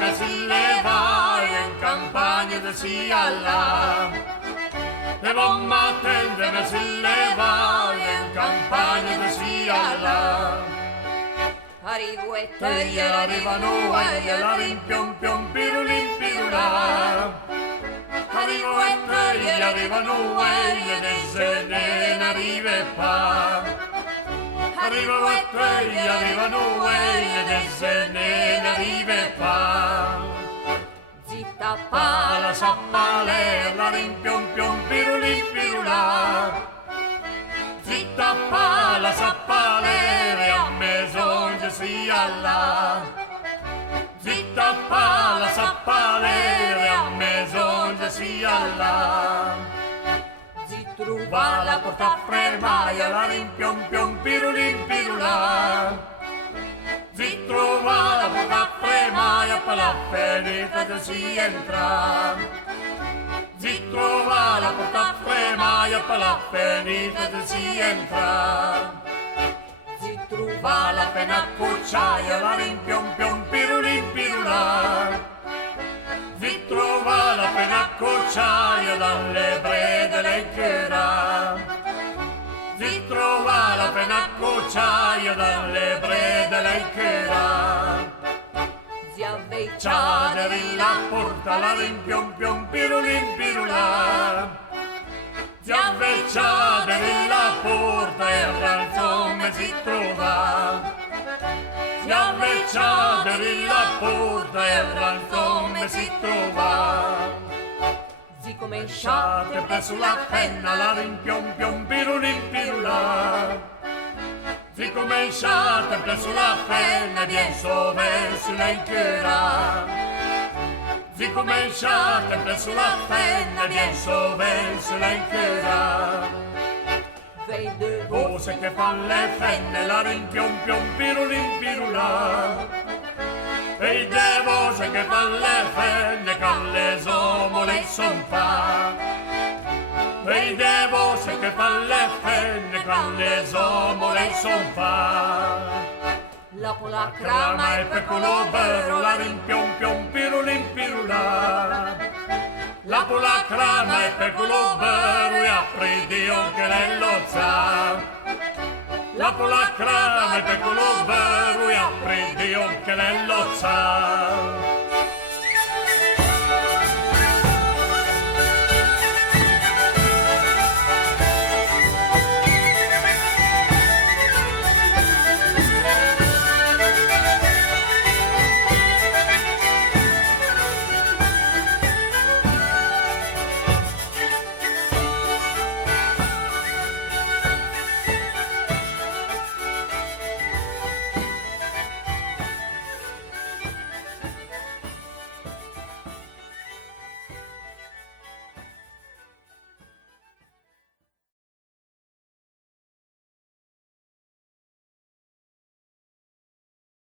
me si leva en campaña de si Allah. De bon matin de me si leva en campaña de si Allah. Arriguetta E arrivano e la rimpion pion pirulim pirula. Arriguetta e arrivano e ne se ne arrive pa. Arriguetta e arrivano e ne se ne arrive pa. zitta pa, La sappale, la rimpion pion pirulim pirula. Zitta pa, la sappale, a maison je suis Allah. Zitta pa, la sappale, a maison je suis Allah. zi truva Va la la porta fremaia, la rimpion pion pirulim pirula. Zi trova la porta fremaia, per la ferita che si entra. Zi trova la porta fremaia, per la ferita che si entra. zi truva Va la pena cucciaia, la rimpion pion pirulim pirula. Vi trova la pena cucciaia dalle brede lei chera. Vi trova la pena cucciaia dalle brede lei chera. zi avvecciare Ciaderi la porta, la rimpion pion pirulim pirula. Ti avvecciaderi la porta e al ranzome si trova. Ti avvecciaderi la porta e al ranzome si trova. zi cominciate Sempre sulla penna la rimpion pion pirulim pirula. Si comincia sempre sulla penna bien sove sulla inchera. Si comincia sempre sulla penna bien sove sulla inchera. vede Voce che fan le fenne la rimpion pion pirulim pirula. E le voce che fan le fenne con le omole son fa. E le voce che fan le fenne con le omole son fa. la polacra Crama e peccolo vero la rimpion pion pirulim pirula. La polacrama e peccolo vero e apri Dio che lei lo sa. La polacrama e peccolo vero e apri Dio che lei lo sa.